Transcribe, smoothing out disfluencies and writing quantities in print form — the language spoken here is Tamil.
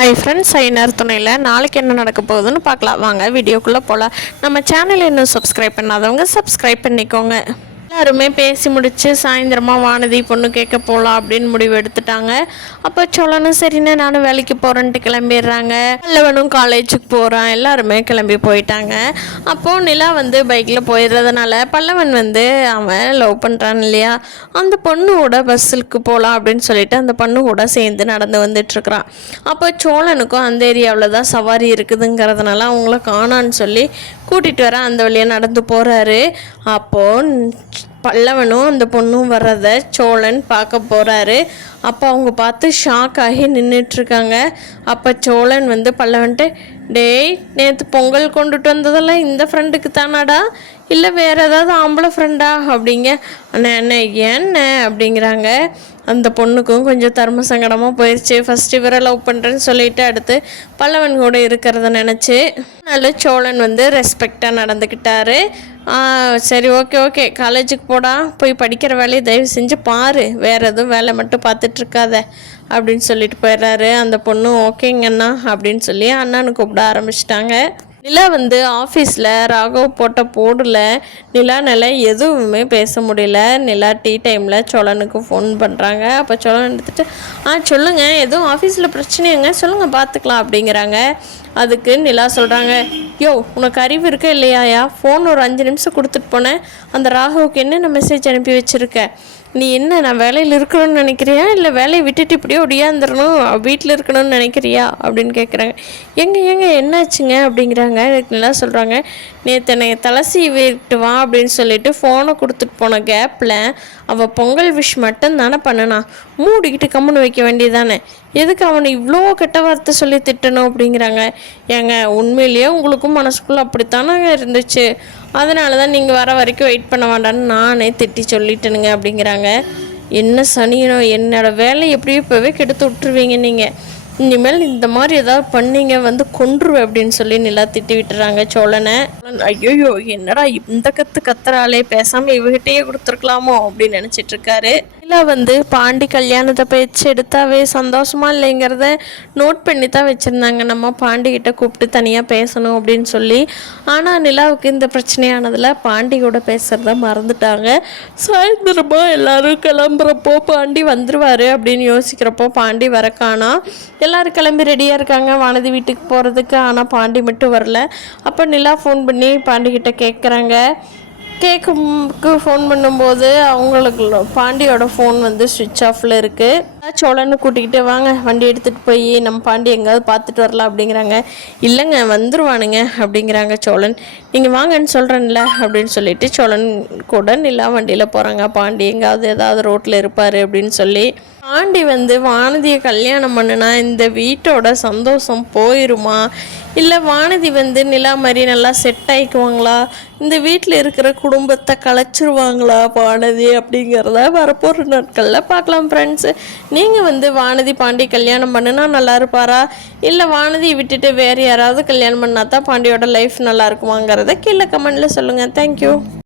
ஹாய் ஃப்ரெண்ட்ஸ், ஐநர் துணையில் நாளைக்கு என்ன நடக்க போகுதுன்னு பார்க்கலாம். வாங்க வீடியோக்குள்ளே போகலாம். நம்ம சேனல் இன்னும் சப்ஸ்கிரைப் பண்ணாதவங்க சப்ஸ்கிரைப் பண்ணிக்கோங்க. எல்லாருமே பேசி முடித்து சாயந்தரமாக வானதி பொண்ணு கேட்க போகலாம் அப்படின்னு முடிவு எடுத்துட்டாங்க. அப்போ சொல்லணும் சரின்னு நானும் வேலைக்கு போகிறேன்ட்டு கிளம்பிடுறாங்க. பல்லவனும் காலேஜுக்கு போகிறான். எல்லாருமே கிளம்பி போயிட்டாங்க. அப்போது நிலா பைக்கில் போயிடுறதுனால பல்லவன் அவன் லவ் பண்ணுறான் இல்லையா, அந்த பொண்ணோட பஸ்ஸுக்கு போகலாம் அப்படின்னு சொல்லிட்டு அந்த பொண்ணு கூட சேர்ந்து நடந்து வந்துட்டுருக்குறான். அப்போ சோழனுக்கும் அந்த ஏரியாவில் தான் சவாரி இருக்குதுங்கிறதுனால அவங்கள காணான்னு சொல்லி கூட்டிகிட்டு வர அந்த வழியாக நடந்து போகிறாரு. அப்போது பல்லவனும் அந்த பொண்ணும் வர்றதை சோழன் பார்க்க போகிறாரு. அப்போ அவங்க பார்த்து ஷாக் ஆகி நின்றுட்டுருக்காங்க. அப்போ சோழன் பல்லவன்ட்டு, டேய் நேற்று பொங்கல் கொண்டுட்டு வந்ததெல்லாம் இந்த ஃப்ரெண்டுக்கு தானாடா இல்லை வேறு ஏதாவது ஆம்பளை ஃப்ரெண்டா அப்படிங்க. அண்ணே அண்ணே ஏண்ணே அப்படிங்கிறாங்க. அந்த பொண்ணுக்கும் கொஞ்சம் தர்ம சங்கடமாக போயிடுச்சு. ஃபஸ்ட்டு இவரை லவ் பண்ணுறேன்னு சொல்லிட்டு அடுத்து பல்லவன் கூட இருக்கிறத நினச்சி அதனால சோழன் ரெஸ்பெக்டாக நடந்துக்கிட்டாரு. சரி ஓகே காலேஜுக்கு போடா, போய் படிக்கிற வேலையை தயவு செஞ்சு பாரு, வேறு எதுவும் வேலை மட்டும் பார்த்துட்ருக்காத அப்படின்னு சொல்லிட்டு போயிடுறாரு. அந்த பொண்ணு ஓகேங்கண்ணா அப்படின்னு சொல்லி அண்ணான்னு கூப்பிட ஆரம்பிச்சிட்டாங்க. நிலா ஆஃபீஸில் ராகவ் போட்ட போடல நிலானால எதுவுமே பேச முடியல. நிலா டீ டைமில் சோழனுக்கு ஃபோன் பண்ணுறாங்க. அப்போ சோழன் எடுத்துகிட்டு சொல்லுங்கள், எதுவும் ஆஃபீஸில் பிரச்சனையாங்க, சொல்லுங்கள் பார்த்துக்கலாம் அப்படிங்கிறாங்க. அதுக்கு நிலா சொல்கிறாங்க, யோ உனக்கு அறிவு இருக்க இல்லையாயா, ஃபோன் ஒரு 5 நிமிஷம் கொடுத்துட்டு போனேன், அந்த ராகவுக்கு என்னென்ன மெசேஜ் அனுப்பி வச்சுருக்க, நீ என்ன நான் வேலையில் இருக்கணும்னு நினைக்கிறியா இல்லை வேலையை விட்டுட்டு இப்படியே ஒடியாந்துடணும் வீட்டில் இருக்கணும்னு நினைக்கிறியா அப்படின்னு கேட்குறாங்க. ஏங்க என்னாச்சுங்க அப்படிங்கிறாங்க. அதுக்கு நல்லா சொல்கிறாங்க, நேற்று என்னை தலசி விட்டு வா அப்படின்னு சொல்லிட்டு ஃபோனை கொடுத்துட்டு போன கேப்பில் அவள் பொங்கல் விஷ் மட்டும் தானே பண்ணனா, மூடிக்கிட்டு கம்முன்னு வைக்க வேண்டியதானே, எதுக்கு அவனை இவ்வளோ கெட்ட வார்த்தை சொல்லி திட்டணும் அப்படிங்கிறாங்க. ஏங்க உண்மையிலேயே உங்களுக்கும் மனசுக்குள்ளே அப்படித்தானங்க இருந்துச்சு, அதனால தான் நீங்கள் வர வரைக்கும் வெயிட் பண்ண வேண்டான்னு நானே திட்டி சொல்லிட்டேனுங்க அப்படிங்கிறாங்க. என்ன சனியனோ, என்னோடய வேலை எப்படியோ இப்போவே கெடுத்து விட்டுருவீங்க நீங்கள், இனிமேல் இந்த மாதிரி ஏதாவது பண்ணீங்க கொன்றுவேன் அப்படின்னு சொல்லி நிலா திட்டி விட்டுறாங்க சோழனை. ஐயோ என்னடா இந்த கத்துறாளே, பேசாமல் இவகிட்டையே கொடுத்துருக்கலாமோ அப்படின்னு நினச்சிட்டு இருக்காரு. நிலா பாண்டி கல்யாணத்தை பேச்சு எடுத்தாவே சந்தோஷமா இல்லைங்கிறத நோட் பண்ணி தான் வச்சுருந்தாங்க. நம்ம பாண்டிகிட்ட கூப்பிட்டு தனியாக பேசணும் அப்படின்னு சொல்லி. ஆனால் நிலாவுக்கு இந்த பிரச்சனையானதில் பாண்டி கூட பேசுகிறத மறந்துட்டாங்க. சாயந்தரமா எல்லாரும் கிளம்புறப்போ பாண்டி வந்துடுவார் அப்படின்னு யோசிக்கிறப்போ பாண்டி வர காணோம். எல்லோரும் கிளம்பி ரெடியாக இருக்காங்க வானதி வீட்டுக்கு போகிறதுக்கு. ஆனால் பாண்டி மட்டும் வரல. அப்போ நிலா ஃபோன் பண்ணி பாண்டிகிட்ட கேட்குறாங்க. கேக்குக்கு ஃபோன் பண்ணும்போது அவங்களுக்கு பாண்டியோட ஃபோன் ஸ்விட்ச் ஆஃபில் இருக்குது. சோழனை கூட்டிக்கிட்டு வாங்க, வண்டி எடுத்துகிட்டு போய் நம்ம பாண்டி எங்கேயாவது பார்த்துட்டு வரலாம் அப்படிங்கிறாங்க. இல்லைங்க வந்துருவானுங்க அப்படிங்கிறாங்க சோழன். நீங்கள் வாங்கன்னு சொல்கிறேன்ல அப்படின்னு சொல்லிட்டு சோழன் கூட நிலா வண்டியில் போகிறாங்க. பாண்டி எங்காவது ஏதாவது ரோட்டில் இருப்பார் அப்படின்னு சொல்லி. பாண்டி வானதியை கல்யாணம் பண்ணுனா இந்த வீட்டோட சந்தோஷம் போயிடுமா, இல்லை வானதி நிலா மாதிரி நல்லா செட் ஆகிக்குவாங்களா, இந்த வீட்டில் இருக்கிற குடும்பத்தை கலைச்சிருவாங்களா வானதி அப்படிங்கிறத வரப்போகிற நாட்களில் பார்க்கலாம் ஃப்ரெண்ட்ஸு. நீங்கள் வானதி பாண்டி கல்யாணம் பண்ணுனா நல்லா இருப்பாரா, இல்லை வானதி விட்டுட்டு வேறு யாராவது கல்யாணம் பண்ணால் தான் பாண்டியோட லைஃப் நல்லா இருக்குமாங்கிறத கீழே கமெண்டில் சொல்லுங்கள். தேங்க்யூ.